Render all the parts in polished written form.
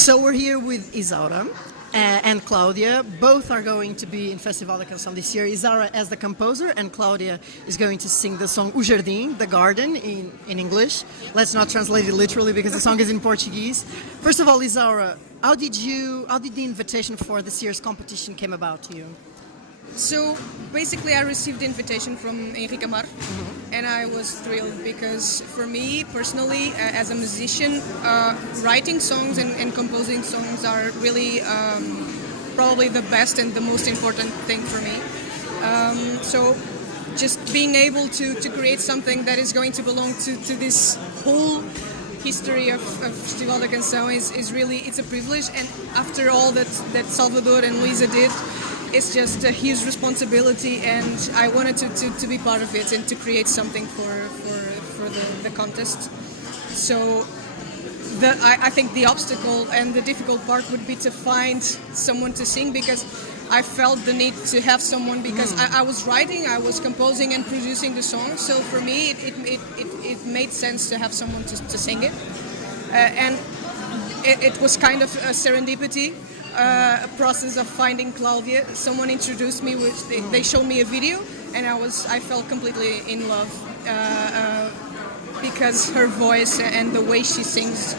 So we're here with Isaura and Claudia. Both are going to be in Festival da Canção this year. Isaura as the composer and Claudia is going to sing the song O Jardim, the garden, in English. Let's not translate it literally because the song is in Portuguese. First of all, Isaura, how did the invitation for this year's competition came about to you? So basically I received the invitation from Henrique Amar, and I was thrilled because for me personally, as a musician, writing songs and composing songs are really probably the best and the most important thing for me. So just being able to create something that is going to belong to this whole history of Festival da Canção is really, it's a privilege, and after all that Salvador and Luisa did, it's just a huge responsibility, and I wanted to be part of it and to create something for the contest. So I think the obstacle and the difficult part would be to find someone to sing, because I felt the need to have someone, because I was writing, I was composing and producing the song, so for me it made sense to have someone to sing it. And it was kind of a serendipity. A process of finding Claudia. Someone introduced me with, they showed me a video, and I felt completely in love because her voice and the way she sings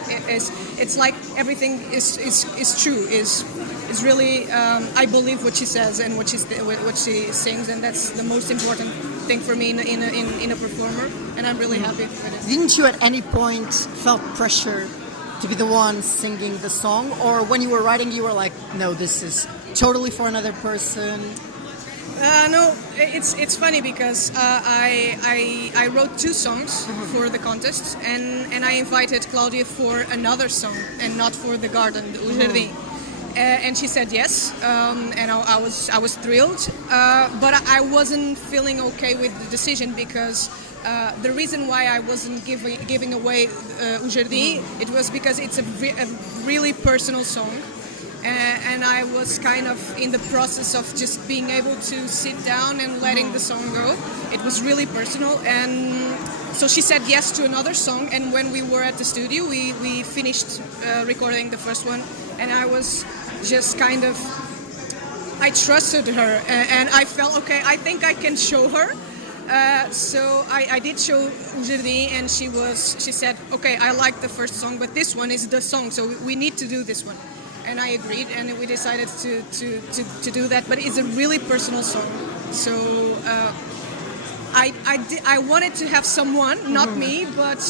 it's like everything is true, is really I believe what she says and what she sings, and that's the most important thing for me in a performer, and I'm really happy with it. Didn't you at any point felt pressure to be the one singing the song, or when you were writing you were like, no, this is totally for another person? No, it's funny because I wrote 2 songs for the contest, and I invited Claudia for another song and not for the garden, the O Jardim. And she said yes, and I was thrilled, but I wasn't feeling okay with the decision, because the reason why I wasn't giving away O Jardim, it was because it's a really personal song, and I was kind of in the process of just being able to sit down and letting the song go. It was really personal, and so she said yes to another song, and when we were at the studio we finished recording the first one, and I was just kind of, I trusted her, and I felt, okay, I think I can show her. So I did show O Jardim, and she said, okay, I like the first song, but this one is the song, so we need to do this one. And I agreed, and we decided to do that, but it's a really personal song. So I wanted to have someone, not me, but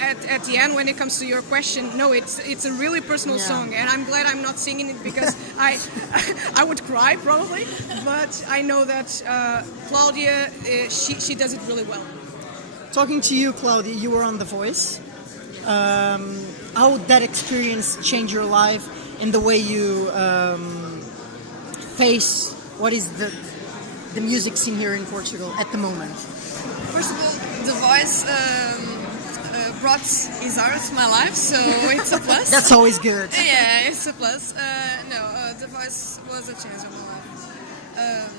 at the end, when it comes to your question, no, it's a really personal song, and I'm glad I'm not singing it, because I would cry probably, but I know that Claudia, she does it really well. Talking to you, Claudia, you were on The Voice. How would that experience change your life in the way you face what is the music scene here in Portugal at the moment? First of all, The Voice brought Isaura to my life, so it's a plus. That's always good. Yeah, it's a plus. The Voice was a change of my life.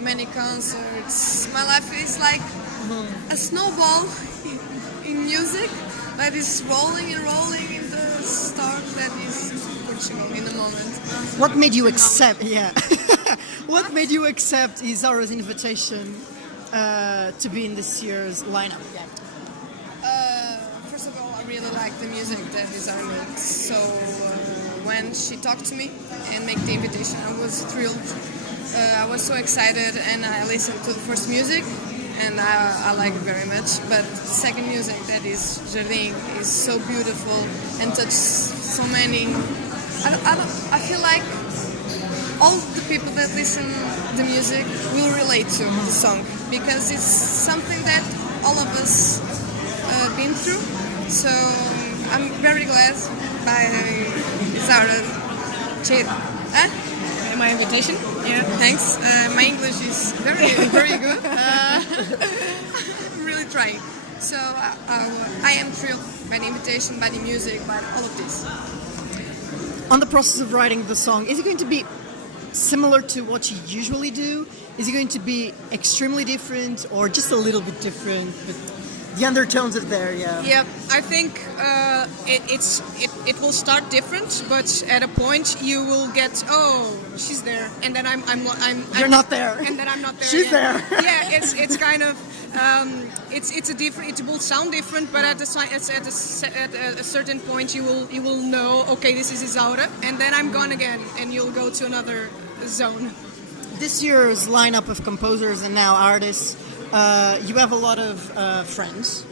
Many concerts. My life is like a snowball in music that is rolling and rolling in the start that is Portugal in the moment. What made you accept? Yeah. What made you accept Isaura's invitation to be in this year's lineup? First of all, I really like the music that Isaura makes. So when she talked to me and made the invitation, I was thrilled. I was so excited, and I listened to the first music, and I like it very much. But the second music, that is Jardim, is so beautiful and touches so many. I feel like all the people that listen to the music will relate to the song, because it's something that all of us been through. So I'm very glad by Isaura. My invitation? Yeah, thanks. My English is very good. I'm really trying. So I am thrilled by the invitation, by the music, by all of this. On the process of writing the song, is it going to be similar to what you usually do? Is it going to be extremely different, or just a little bit different? But The undertones are there, yeah. Yeah, I think it will start different, but at a point you will get, oh, she's there, and then I'm You're not there. and then I'm not there. She's again. there. Yeah, it's kind of it's a different. It will sound different, but at a certain point you will know, okay, this is Isaura, and then I'm gone again, and you'll go to another zone. This year's lineup of composers and now artists, you have a lot of friends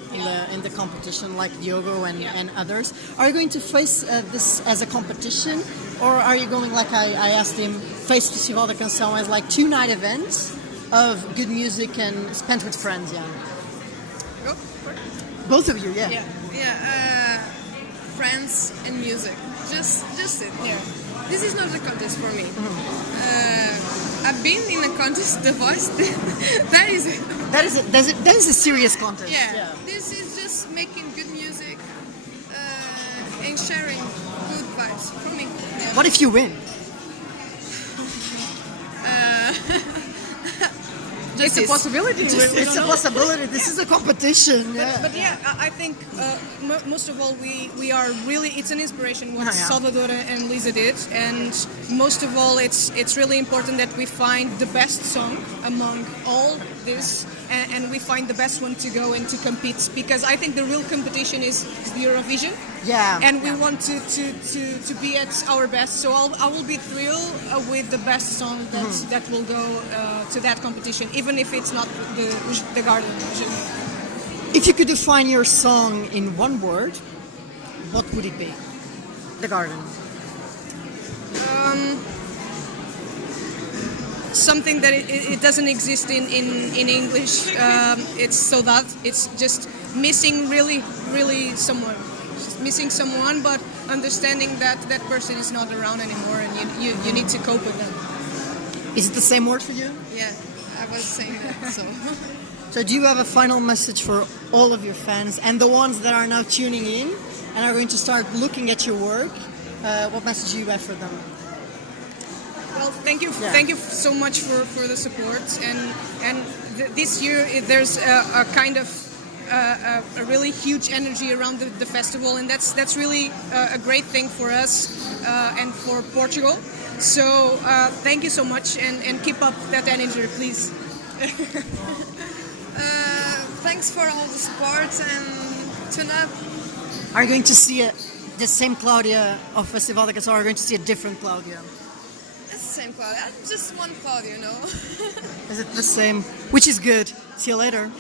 in the competition, like Diogo and others. Are you going to face this as a competition, or are you going, like I asked him, face Festival da Canção as like 2-night events of good music and spent with friends? Yeah. Go. Both of you, yeah. Yeah, friends and music. Just it. Yeah. This is not a contest for me. I've been in a contest, The Voice. That is it. That is a serious contest. Yeah. This is just making good music and sharing good vibes for me. Yeah. What if you win? It's a possibility. It's a possibility. This is a competition. Yeah. But yeah, I think most of all we are really, it's an inspiration what Yeah. Salvador and Lisa did, and most of all it's really important that we find the best song among all this, and we find the best one to go and to compete, because I think the real competition is the Eurovision. Yeah. And we yeah. want to be at our best, so I will be thrilled with the best song that will go to that competition, even if it's not the Garden. If you could define your song in one word, what would it be? The Garden. Something that it doesn't exist in English. It's saudade. It's just missing really someone. Just missing someone, but understanding that that person is not around anymore, and you need to cope with them. Is it the same word for you? Yeah, I was saying that. So. So do you have a final message for all of your fans and the ones that are now tuning in and are going to start looking at your work? What message do you have for them? Well, thank you so much for the support, and this year there's a kind of a really huge energy around the festival, and that's really a great thing for us and for Portugal. So thank you so much, and keep up that energy, please. Thanks for all the support, and tune up. Are you going to see the same Cláudia of Festival da Canção, or are you going to see a different Cláudia? It's the same Claudia. I'm just one Claudia, you know. Is it the same? Which is good. See you later.